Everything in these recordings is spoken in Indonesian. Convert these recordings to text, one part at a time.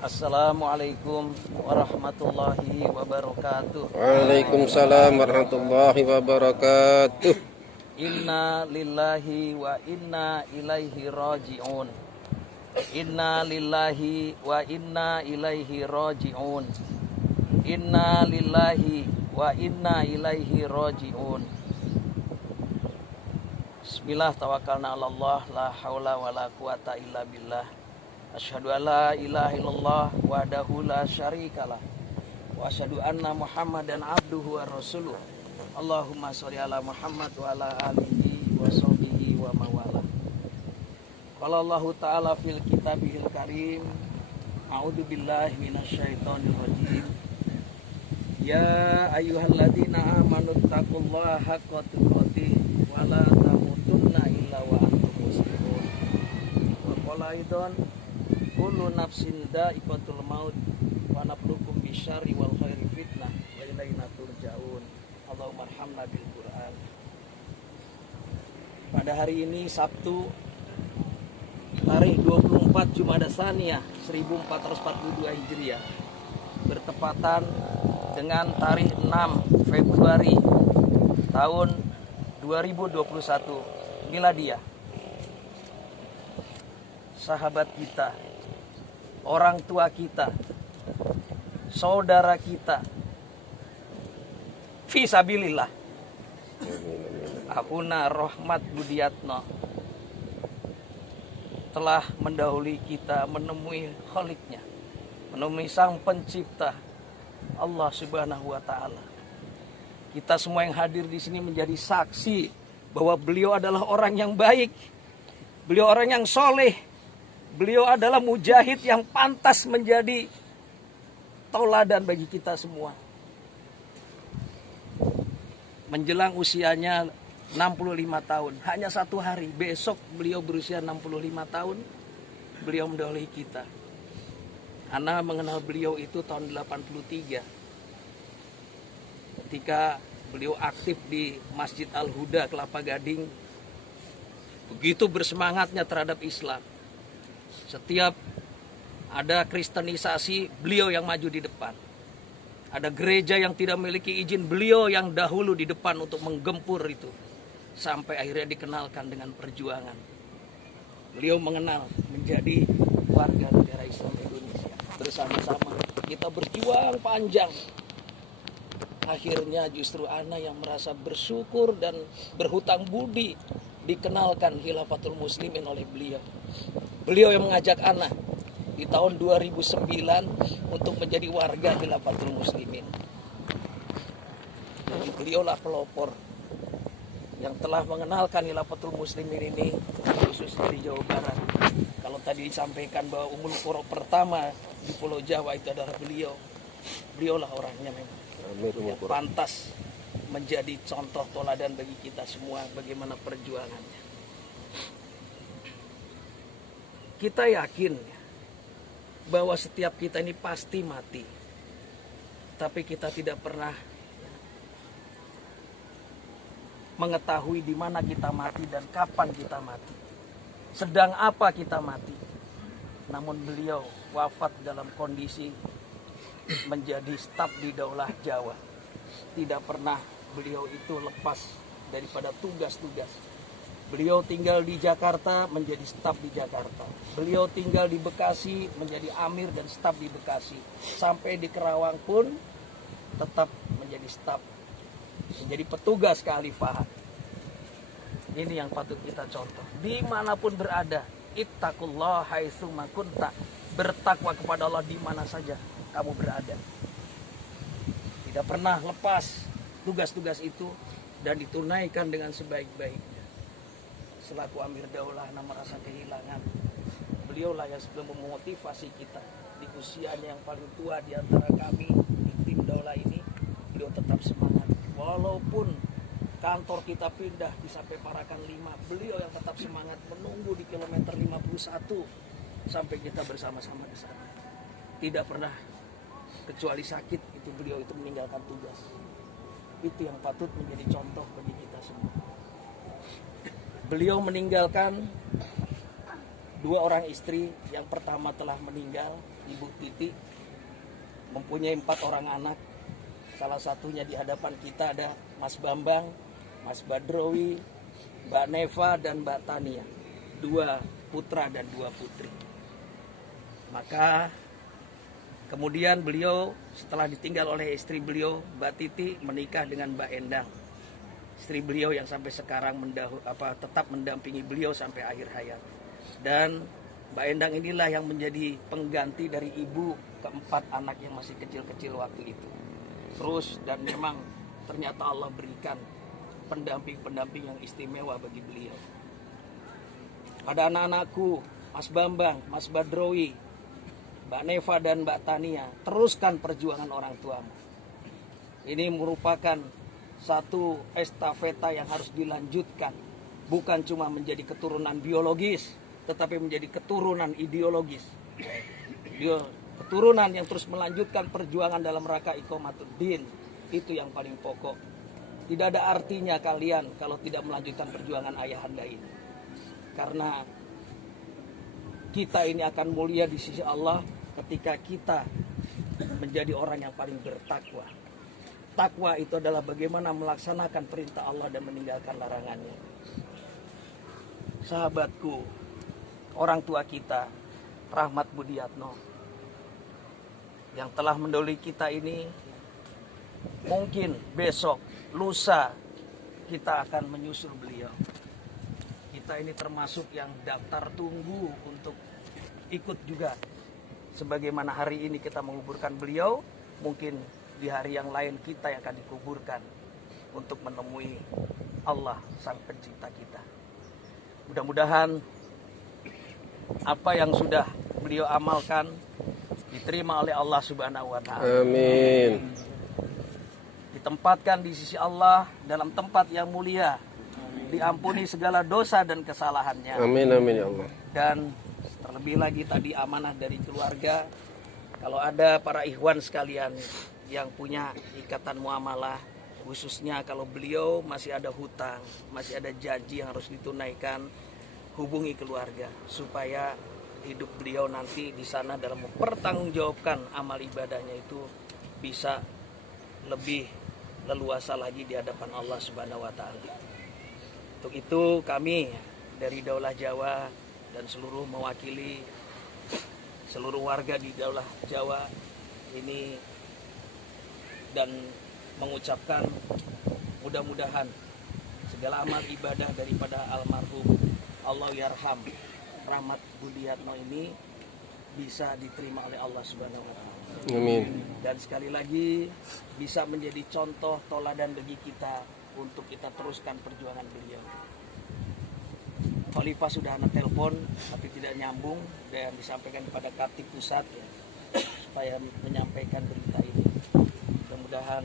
Assalamualaikum warahmatullahi wabarakatuh. Waalaikumsalam warahmatullahi wabarakatuh. Inna lillahi wa inna ilaihi raji'un. Inna lillahi wa inna ilaihi raji'un. Inna lillahi wa inna ilaihi raji'un. Bismillah tawakkalna 'ala Allah, la haula wala quwata illa billah. Asyhadu an la ilaha illallah wahdahu la syarikalah wa asyhadu anna Muhammadan abduhu wa rasuluh. Allahumma sholli ala Muhammad wa ala alihi wa sahbihi wa mawala. Qala Allah ta'ala fil kitabihil karim, a'udzu billahi minasyaitonir rajim. Ya ayyuhalladzina amanu taqullaha haqqa tuqatih wa la tamutunna illa wa antum muslimun. Wa qala aidan kullu nafsin dha'iqatul maut wa nabluukum bisyarri wal khairi fitnah wa ilaina turja'un. Allahumma arhamna bil Qur'an. Pada hari ini Sabtu tarikh 24 Jumada Tsaniyah 1442 Hijriah bertepatan dengan tarikh 6 Februari tahun 2021 Miladiah. Sahabat kita, orang tua kita, saudara kita, fisabilillah, Abuna Rohmat Budiatno telah mendahului kita menemui Khaliknya, menemui Sang Pencipta Allah Subhanahu wa Ta'ala. Kita semua yang hadir di sini menjadi saksi bahwa beliau adalah orang yang baik, beliau orang yang soleh. Beliau adalah mujahid yang pantas menjadi tauladan bagi kita semua. Menjelang usianya 65 tahun, hanya satu hari, besok beliau berusia 65 tahun, beliau mendahului kita. Ana mengenal beliau itu tahun 83. Ketika beliau aktif di Masjid Al-Huda, Kelapa Gading, begitu bersemangatnya terhadap Islam. Setiap ada kristenisasi, beliau yang maju di depan. Ada gereja yang tidak memiliki izin, beliau yang dahulu di depan untuk menggempur itu. Sampai akhirnya dikenalkan dengan perjuangan. Beliau mengenal menjadi warga negara Islam Indonesia. Bersama-sama kita berjuang panjang. Akhirnya justru ana yang merasa bersyukur dan berhutang budi dikenalkan Khilafatul Muslimin oleh beliau. Beliau yang mengajak ana di tahun 2009 untuk menjadi warga Khilafatul Muslimin. Jadi beliaulah pelopor yang telah mengenalkan Khilafatul Muslimin ini khusus di Jawa Barat. Kalau tadi disampaikan bahwa Ummul Qura pertama di Pulau Jawa itu adalah beliau. Beliaulah orangnya memang yang pantas menjadi contoh teladan bagi kita semua bagaimana perjuangannya. Kita yakin bahwa setiap kita ini pasti mati. Tapi kita tidak pernah mengetahui di mana kita mati dan kapan kita mati. Sedang apa kita mati. Namun beliau wafat dalam kondisi menjadi staf di Daulah Jawa. Tidak pernah beliau itu lepas daripada tugas-tugas. Beliau tinggal di Jakarta menjadi staf di Jakarta. Beliau tinggal di Bekasi menjadi amir dan staf di Bekasi. Sampai di Kerawang pun tetap menjadi staf, menjadi petugas kekhalifahan. Ini yang patut kita contoh. Dimanapun berada, ittaqullah haitsu ma kunta. Bertakwa kepada Allah di mana saja kamu berada. Tidak pernah lepas tugas-tugas itu dan ditunaikan dengan sebaik-baiknya. Selaku Amir Daulah, Ana merasa kehilangan. Beliaulah yang sebelum memotivasi kita di usianya yang paling tua di antara kami di tim Daulah ini. Beliau tetap semangat. Walaupun kantor kita pindah di sampai Parakan 5, beliau yang tetap semangat menunggu di kilometer 51 sampai kita bersama-sama di sana. Tidak pernah kecuali sakit itu beliau itu meninggalkan tugas. Itu yang patut menjadi contoh bagi kita semua. Beliau meninggalkan 2 orang istri. Yang pertama telah meninggal, Ibu Titi mempunyai 4 orang anak. Salah satunya di hadapan kita ada Mas Bambang, Mas Badrowi, Mbak Neva, dan Mbak Tania. 2 putra dan 2 putri. Maka kemudian beliau setelah ditinggal oleh istri beliau, Mbak Titi, menikah dengan Mbak Endang. Istri beliau yang sampai sekarang tetap mendampingi beliau sampai akhir hayat. Dan Mbak Endang inilah yang menjadi pengganti dari ibu keempat anak yang masih kecil-kecil waktu itu. Terus dan memang ternyata Allah berikan pendamping-pendamping yang istimewa bagi beliau. Pada anak-anakku, Mas Bambang, Mas Badrowi, Mbak Neva dan Mbak Tania, teruskan perjuangan orang tuamu. Ini merupakan satu estafeta yang harus dilanjutkan. Bukan cuma menjadi keturunan biologis, tetapi menjadi keturunan ideologis. Keturunan yang terus melanjutkan perjuangan dalam rangka iqamatuddin. Itu yang paling pokok. Tidak ada artinya kalian kalau tidak melanjutkan perjuangan ayahanda ini. Karena kita ini akan mulia di sisi Allah ketika kita menjadi orang yang paling bertakwa. Takwa itu adalah bagaimana melaksanakan perintah Allah dan meninggalkan larangannya. Sahabatku, orang tua kita, Rahmat Budiatno, yang telah mendahului kita ini, mungkin besok, lusa, kita akan menyusul beliau. Kita ini termasuk yang daftar tunggu untuk ikut juga. Sebagaimana hari ini kita menguburkan beliau, mungkin di hari yang lain kita yang akan dikuburkan untuk menemui Allah Sang Pencipta kita. Mudah-mudahan apa yang sudah beliau amalkan diterima oleh Allah Subhanahu wa Ta'ala. Amin. Ditempatkan di sisi Allah dalam tempat yang mulia, diampuni segala dosa dan kesalahannya. Amin, amin ya Allah. Dan terlebih lagi tadi amanah dari keluarga. Kalau ada para ikhwan sekalian yang punya ikatan muamalah, khususnya kalau beliau masih ada hutang, masih ada janji yang harus ditunaikan, hubungi keluarga supaya hidup beliau nanti di sana dalam mempertanggungjawabkan amal ibadahnya itu bisa lebih leluasa lagi di hadapan Allah Subhanahu wa Ta'ala. Untuk itu kami dari Daulah Jawa dan seluruh mewakili seluruh warga di Daulah Jawa ini dan mengucapkan mudah-mudahan segala amal ibadah daripada almarhum Allah yarham Rahmat Budiatno ini bisa diterima oleh Allah Subhanahu wa Ta'ala. Amin. Dan sekali lagi bisa menjadi contoh toladan bagi kita untuk kita teruskan perjuangan beliau. Khalifah sudah ada telepon tapi tidak nyambung dan disampaikan kepada Katib Pusat ya, supaya menyampaikan berita ini. Mudah-mudahan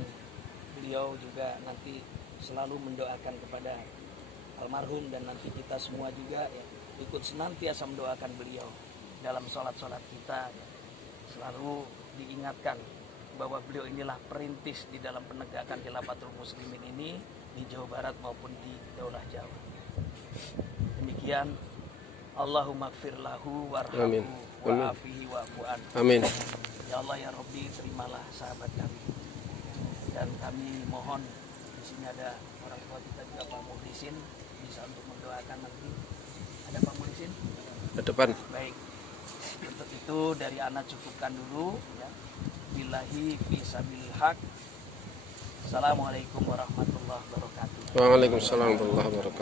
beliau juga nanti selalu mendoakan kepada almarhum dan nanti kita semua juga ya, ikut senantiasa mendoakan beliau dalam sholat-sholat kita ya. Selalu diingatkan bahwa beliau inilah perintis di dalam penegakan Khilafatul Muslimin ini di Jawa Barat maupun di Daulah Jawa. Demikian, Allahumma gfir lahu warhamhu wa'afihi wa'fu anhu. Amin. Ya Allah ya Rabbi, terimalah sahabat kami. Dan kami mohon di sini ada orang tua kita juga Pak Muhlisin bisa untuk mendoakan nanti. Ada Pak Muhlisin? Ke depan. Baik. Untuk itu dari anak cukupkan dulu ya. Billahi fisabilil haq. Assalamualaikum warahmatullahi wabarakatuh. Waalaikumsalam warahmatullahi wabarakatuh.